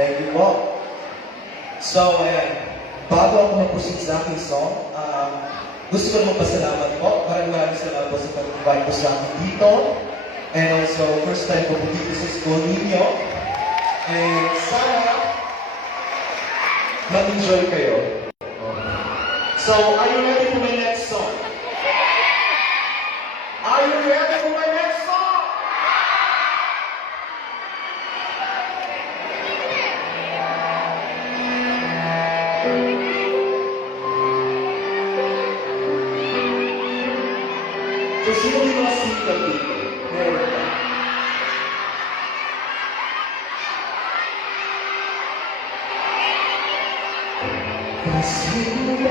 Thank you po. So, ayan. Bago ako mag-proceed sa aking song, gusto ko naman pasalamat po. Maraming salamat po sa pag-invite ko sa akin dito. And also, first time ko po dito sa school ninyo. And sana, mag-enjoy kayo. So, are you ready for my next song? Are you ready for my next song? So, sino yung mga sikat dito? Meron ba? Kasi ba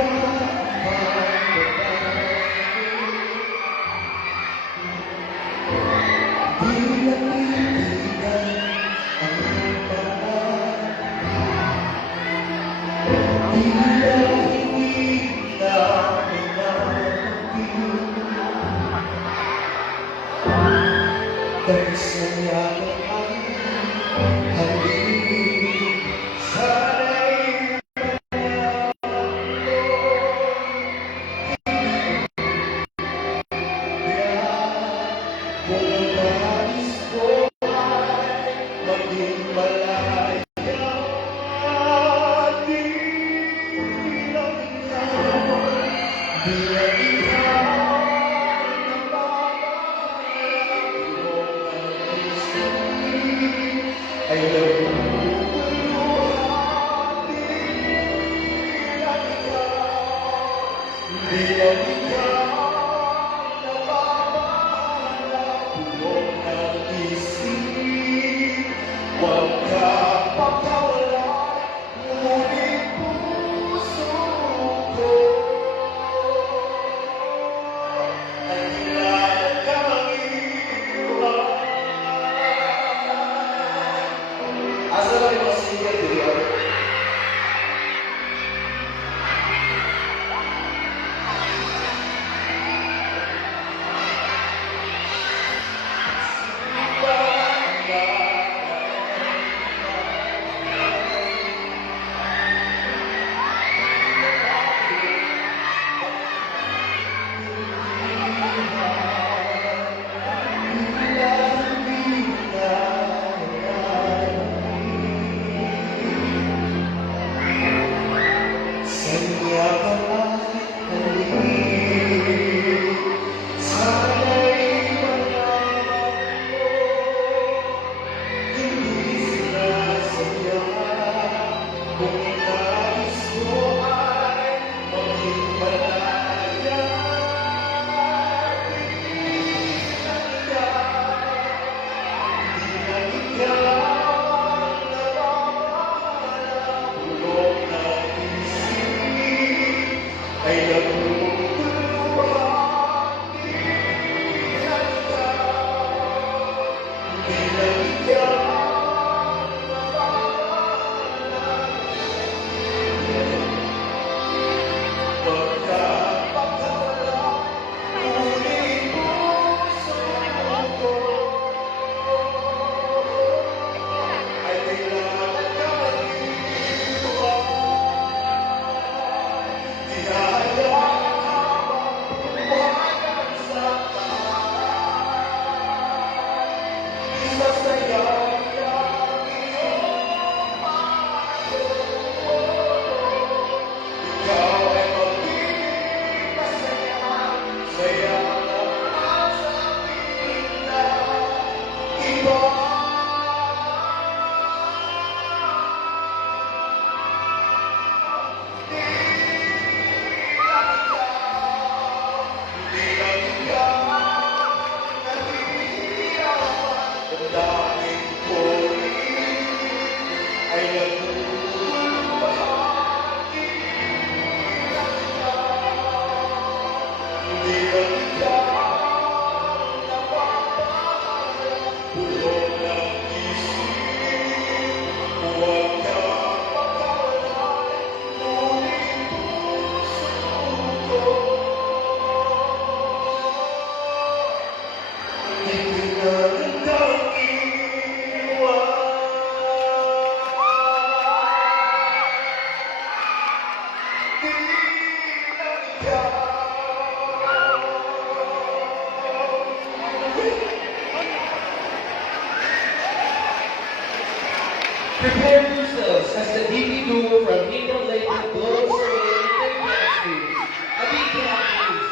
Prepare yourselves as the DP duo from Kingdom Lake blows away their dances. A big clap, please.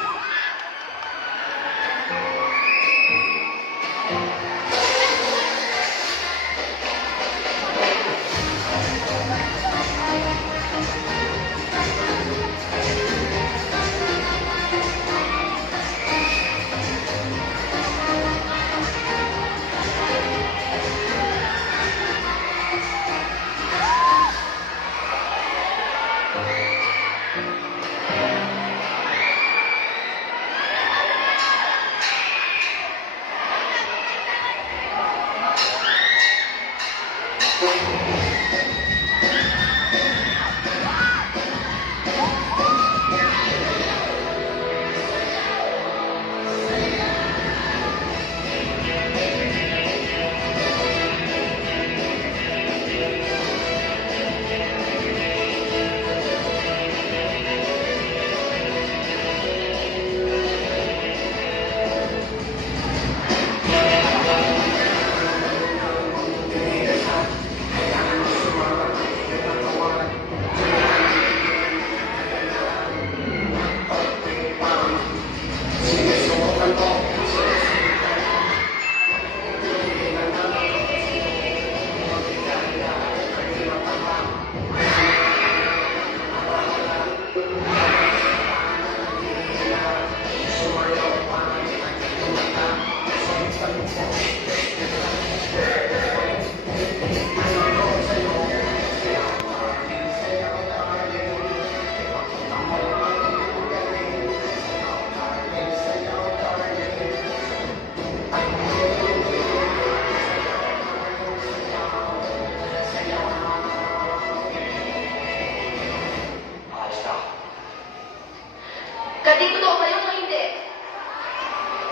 Kading totoo ba yun o hindi?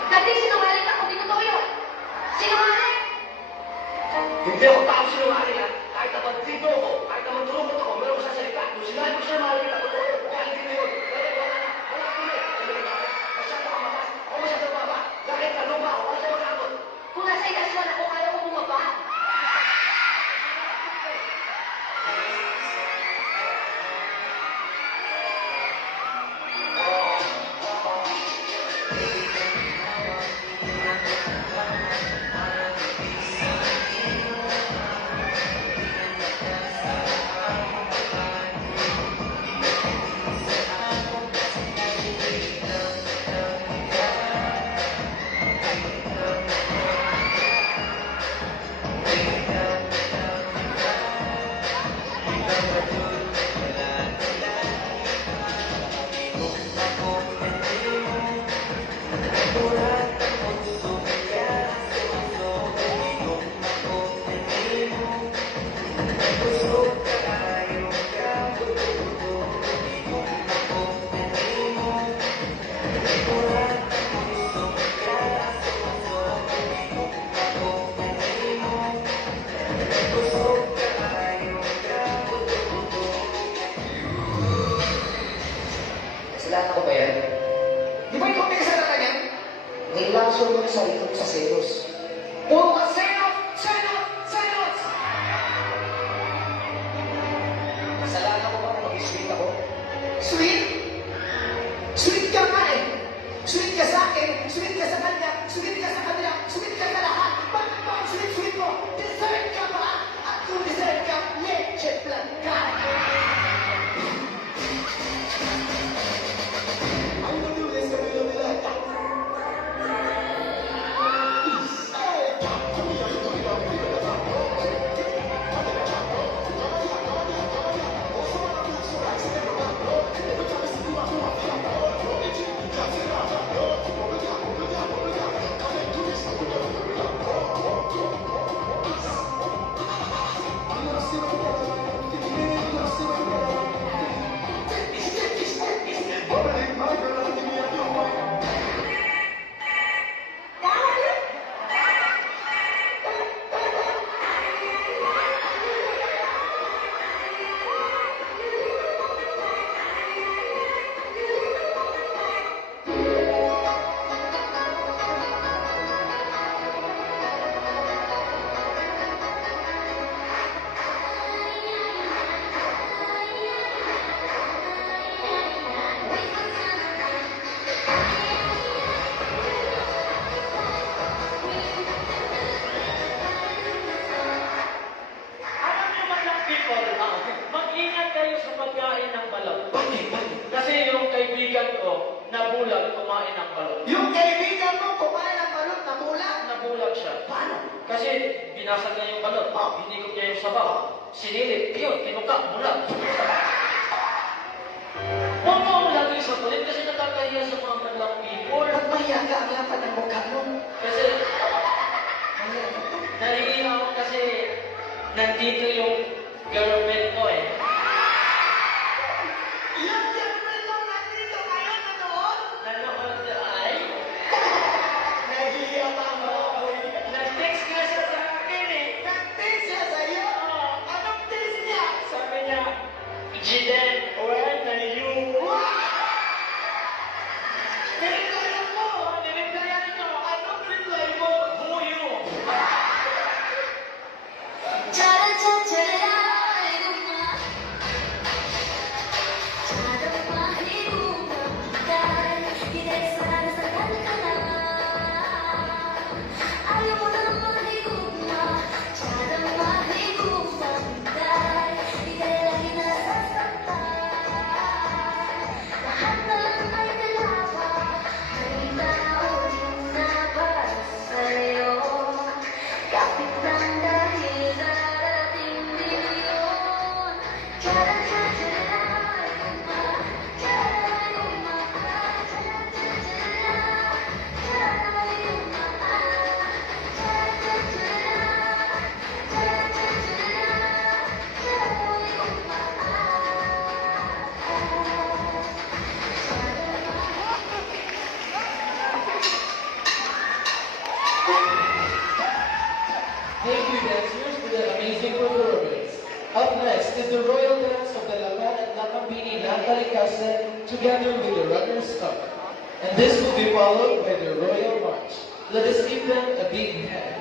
Kading sinungaling ako, di totoo yun. Sinungaling! Hindi ako tao sinungaling ha. Kahit na pagtito ako, kahit na magturumot ako, meron ko sa salita. Kung sinabi ko sinungaling ako, totoo yun. Kaya hindi na yun. Pero wala na. Wala ko na. Alam mo bakit? Masyado ka matas. Ako masyado baba. Bakit ka lupa ako? Ano sa'yo makakot? Kung nasa itaswan ako, kaya ko bumaba. Binasag niya yung balot. Hinikot niya yung sabaw. Sinilip. Yun, kinukap mo lang. Huwag mo akong lagi sa kulit kasi nakakahiya sa mga madlang people. Ba't mahiya ka ang lapad ng mukha mo? Kasi nahihiya ako kasi nandito yung girlfriend ko eh. Yung girlfriend mo nandito ngayon, nanood? Nanood ay, Nahihiya pa mo. nag-text nga siya sa akin eh. Nag-text siya sa'yo? Anong text niya? Sabi niya, Jiden, where are you? Nireplyan mo. Nireplyan niyo. Anong reply mo? Who you? 짜라짜짜라 Kapit lang dahil darating din yun. Thank you, dancers, for the amazing performance. Up next is the royal dance of the Laban at Lakambini Natalie Casen together with the runners up. And this will be followed by the royal march. Let us give them a big hand.